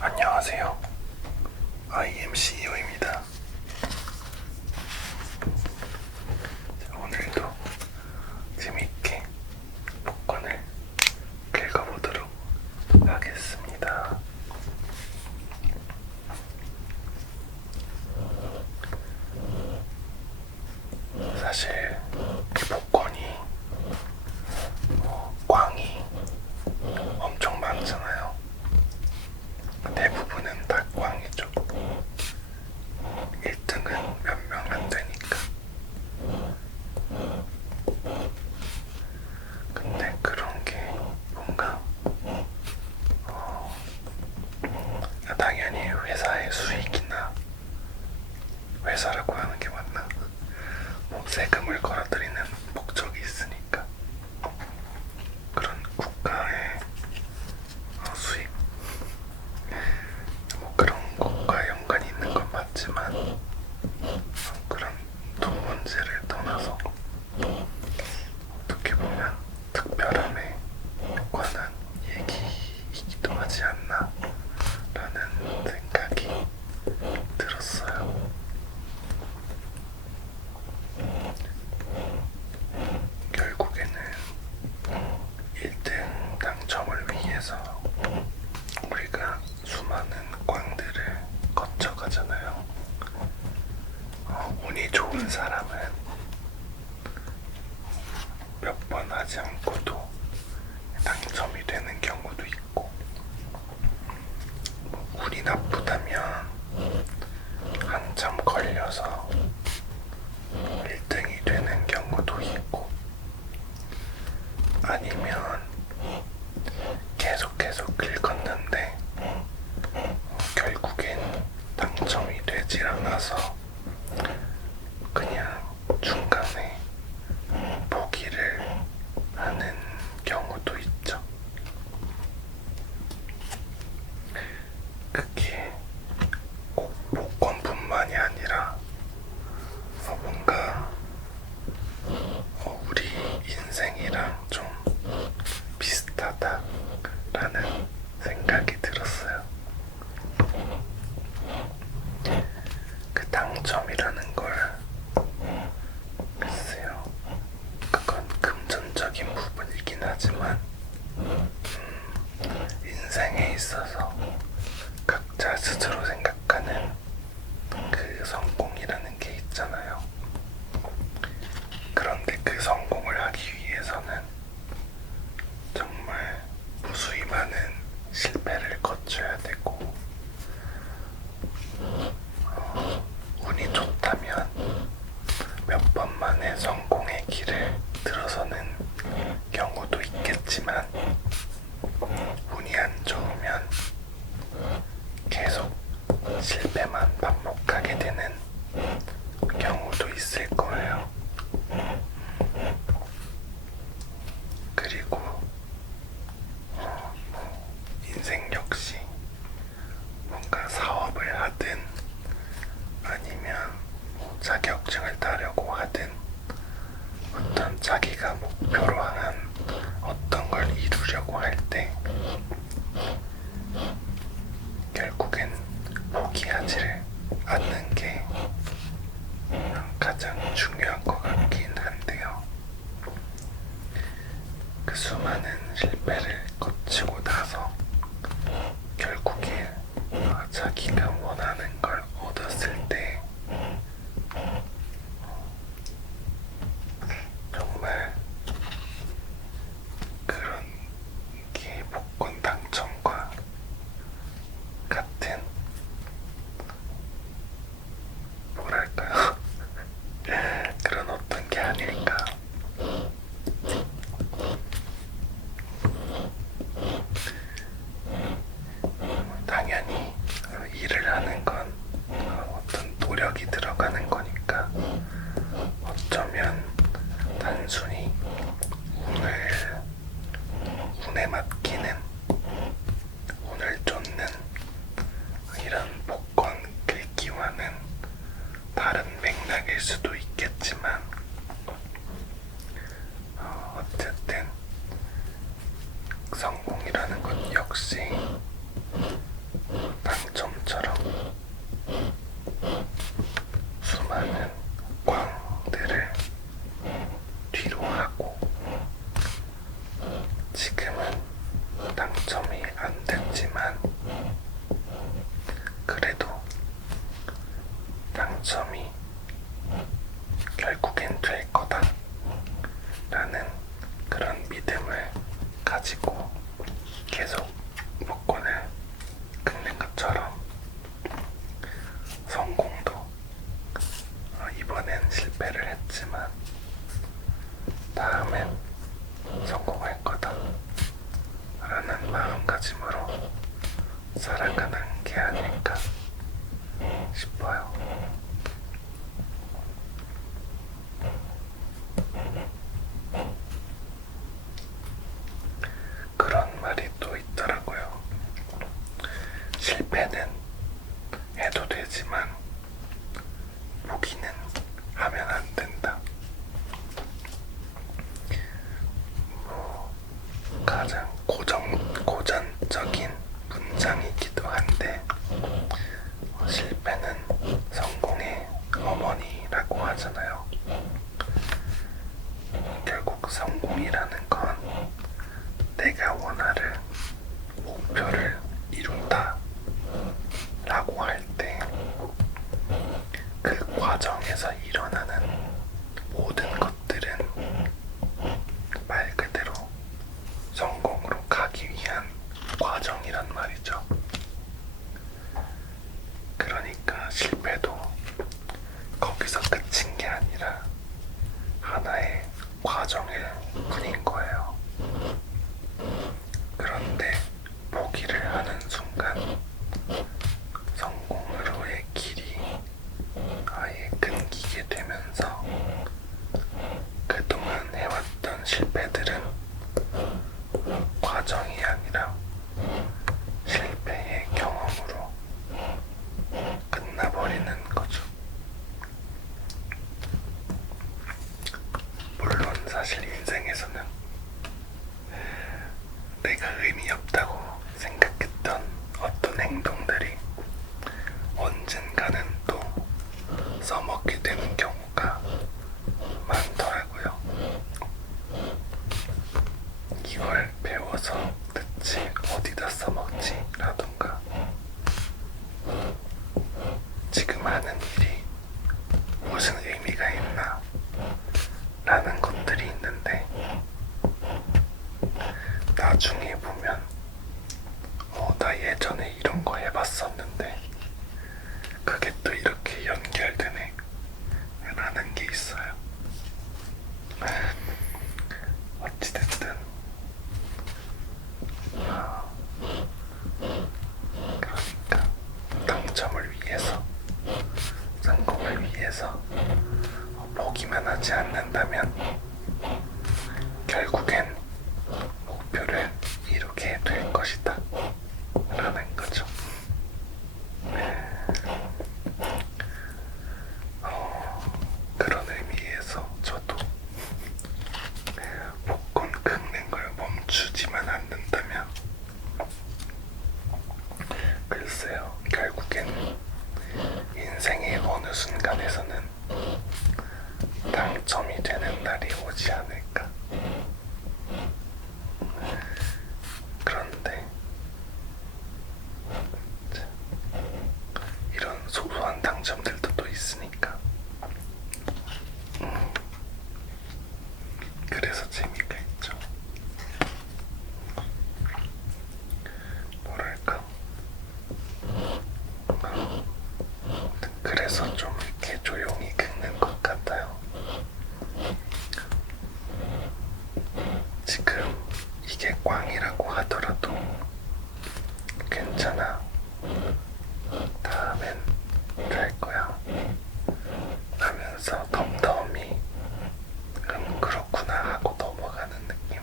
안녕하세요. IMCEO입니다. 오늘도 재밌게 복권을 긁어보도록 하겠습니다. 사실 이 복권이 꽝이 엄청 많잖아요. 대부분은 다 꽝이죠. 1등은 몇 명 안 되니까. 근데 그런 게 뭔가 당연히 회사의 수익이나 회사라고 하는 게 맞나? 세금을 걸어들이는 목적이 있으니까 그런 국가의 수익 그런 것과 연관이 있는 건 맞지만 그런 돈 문제를 떠나서 어떻게 보면 특별함에 관한 얘기이기도 하지 않나 라는 생각이 들었어요. 결국에는 1등 당첨을 위해서 우리가 수많은 꽝들을 거쳐가잖아요. 운이 좋은 사람은 몇 번 하지 않고도 당첨이 되는 경우도 있고, 운이 나쁘다면 한참 걸려서 1등이 되는 경우도 있고, 아니면 계속 긁었는데 결국엔 당첨이 되질 않아서 그냥 중간에 포기를 하는 경우도 있죠. 그게 꼭 복권뿐만이 아니라 뭔가 우리 인생이랑 좀 비슷하다라는 생각이 들었어요. 그 당첨이라는 걸 글쎄요, 그건 금전적인 부분이긴 하지만 인생에 있어서 각자 스스로 생각하는 그 성공이라는 게 있잖아요. 그런데 그 성공을 하기 위해서는 정말 무수히 많은 실패를 거쳐야 되고, 운이 좋다면 몇 번 만에 성공의 길을 들어서는 경우도 있겠지만, 운이 안 좋으면 계속 실패만 반복하게 되는 경우도 있을 거예요. 그리고 인생 역시 뭔가 사업을 하든 아니면 자격증을 따려고 하든 어떤 자기가 목표로 하는 어떤 걸 이루려고 할 때 결국엔 포기하지를 않는 게 가장 중요한 것 같긴 한데요. 그 수많은 실패를 거치고 나서 결국에 자기가 원하는 걸 얻었을 때 정말 그런 게 복권 당첨과 같은, 뭐랄까요? 그런 어떤 게 아닐까. 당연히 일을 하는 건 당첨이 안 됐지만 그래도 당첨이 결국엔 될 거다 라는 그런 믿음을 가지고 계속 복권을 긁는 것처럼 성공도 이번엔 실패를 했지만 다음엔 성공할 거다 라는 마음가짐으로 살아가는 게 아닐까 싶어요. 그런 말이 또 있더라고요. 실패는 해도 되지만 포기는 하면 안 된다. 가장 고전적인 문장이기도 한데 실패는 성공의 어머니라고 하잖아요. 결국 성공이라는 건 내가 원하는 목표를 이룬다 라고 할 때 그 과정에서 일어나는 모든 것들은 말 그대로 성공으로 가기 위한 과정이란 말이죠. 그러니까 실패도 거기서 끝인 게 아니라 하나의 과정일 뿐인 거예요. 그런데 포기를 하는 순간 성공으로의 길이 아예 끊기게 되면서 그동안 해왔던 실패들은 과정이 아니라 실패의 경험으로 끝나버리는 거죠. 물론 사실 인생에서는 내가 의미 없다고 생각했던 어떤 행동들이 언젠가는 또 써먹게 되는 경우가 많더라고요. 이걸 배워서 듣지 어디다 써먹지 라던가 지금 하는 일이 무슨 의미가 있나 라는 것들이 있는데 나중에 보면 나 예전에 이런 거 해봤었는데 그게 또 이렇게 연결되네 라는 게 있어요. 어찌됐든 그러니까 당첨을 위해서 성공을 위해서 포기만 하지 않는다면 결국엔 목표를 이루게 될 것이다 라는 거죠. 그런 의미에서 저도 복권 긁는 걸 멈추지만 않는다면 글쎄요, 결국엔 인생의 어느 순간에서는 당첨이 되는 날이 오지 않을까. 그런데 이런 소소한 당첨들도 또 있으니까 그래서 재미가 있죠. 뭐랄까 그래서 좀 이렇게 조용히 긁는 것 같아요. 지금 이게 꽝이라고 하더라도 괜찮아, 다음엔 될 거야 하면서 덤덤히 그렇구나 하고 넘어가는 느낌.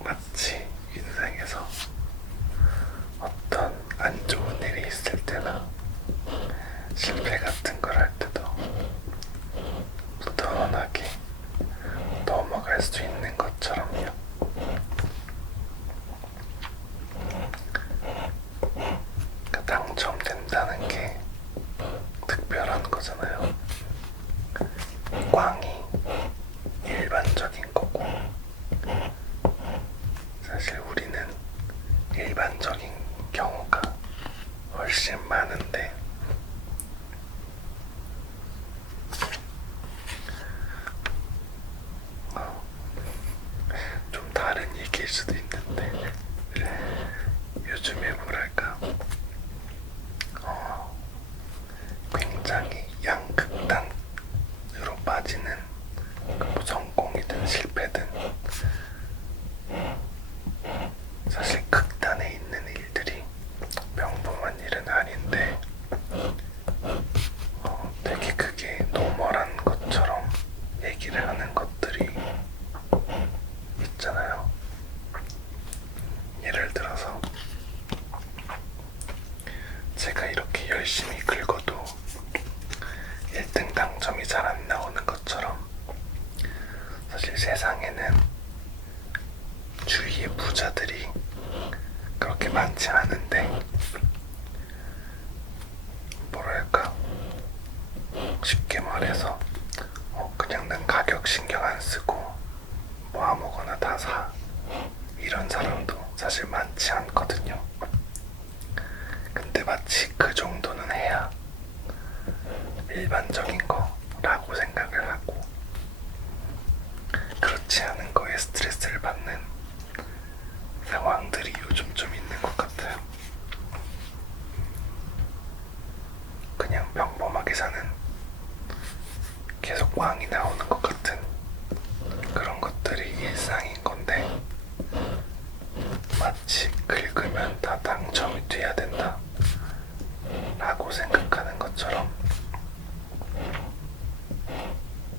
마치 인생에서 어떤 안 좋은 일이 있을 때나 실패 같은 걸 할 때도 무던하게 넘어갈 수 있는 것처럼요. 당첨된다는 게 특별한 거잖아요. 꽝이 일반적인 거고, 사실 우리는 일반적인 경우가 훨씬 많은데, 좀 다른 얘기일 수도 있는데, 요즘에 뭐랄까, 굉장히 양극단으로 빠지는, 뭐 성공이든 실패든 사실 극단에 있는 일들이 평범한 일은 아닌데, 되게 그게 노멀한 것처럼 얘기를 하는 것들이 있잖아요. 예를 들어서 제가 이렇게 열심히 긁어도 1등 당첨이 잘 안 나오는 것처럼, 사실 세상에는 주위의 부자들이 그렇게 많지 않은데, 뭐랄까, 쉽게 말해서 그냥 난 가격 신경 안 쓰고 뭐 아무거나 다 사, 이런 사람도 사실 많지 않거든요. 근데 마치 그 정도는 해야 일반적인 거라고 생각을 하고, 그렇지 않은 거에 스트레스를 받는 상황들이 요즘 좀 있는 것 같아요. 그냥 평범하게 사는, 계속 왕이 나오는 것 같은 그런 것들이 일상인 건데, 마치 긁으면 다 당첨이 돼야 된다 라고 생각하는 것처럼,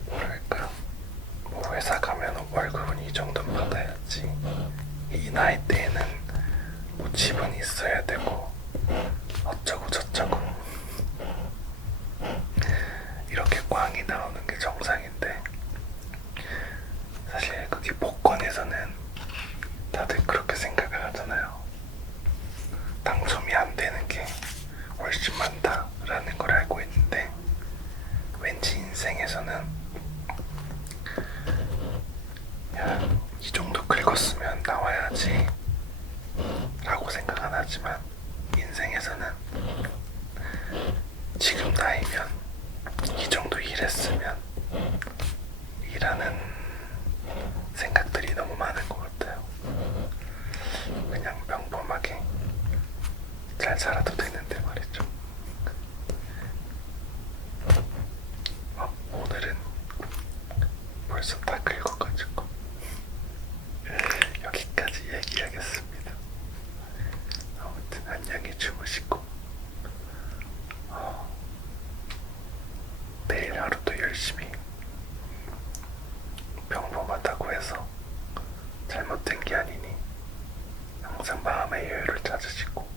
뭐랄까, 뭐 회사 가면 월급은 이 정도는 받아야지, 이 나이 때에는 뭐 집은 있어야 되고 어쩌고 저쩌고, 이렇게 꽝이 나오는 게 정상인데, 사실 그게 복권에서는 다들 그렇게 생각을 하잖아요. 당첨이 안 되는 게 훨씬 많다라는 걸 알고 있는데, 왠지 인생에서는 야, 이 정도 긁었으면 나와야지 라고 생각 안 하지만, 인생에서는 지금 나이면 이 정도 일했으면 이라는 생각들이 너무 많은 것 같아요. 그냥 평범하게 잘 살아도 되는데 말이죠. 오늘은 벌써 다 긁어가지고 여기까지 얘기하겠습니다. 아무튼 안녕히 주무시고, 내일 하루도 열심히, 평범하다고 해서 잘못된 게 아니니 항상 마음의 여유를 찾으시고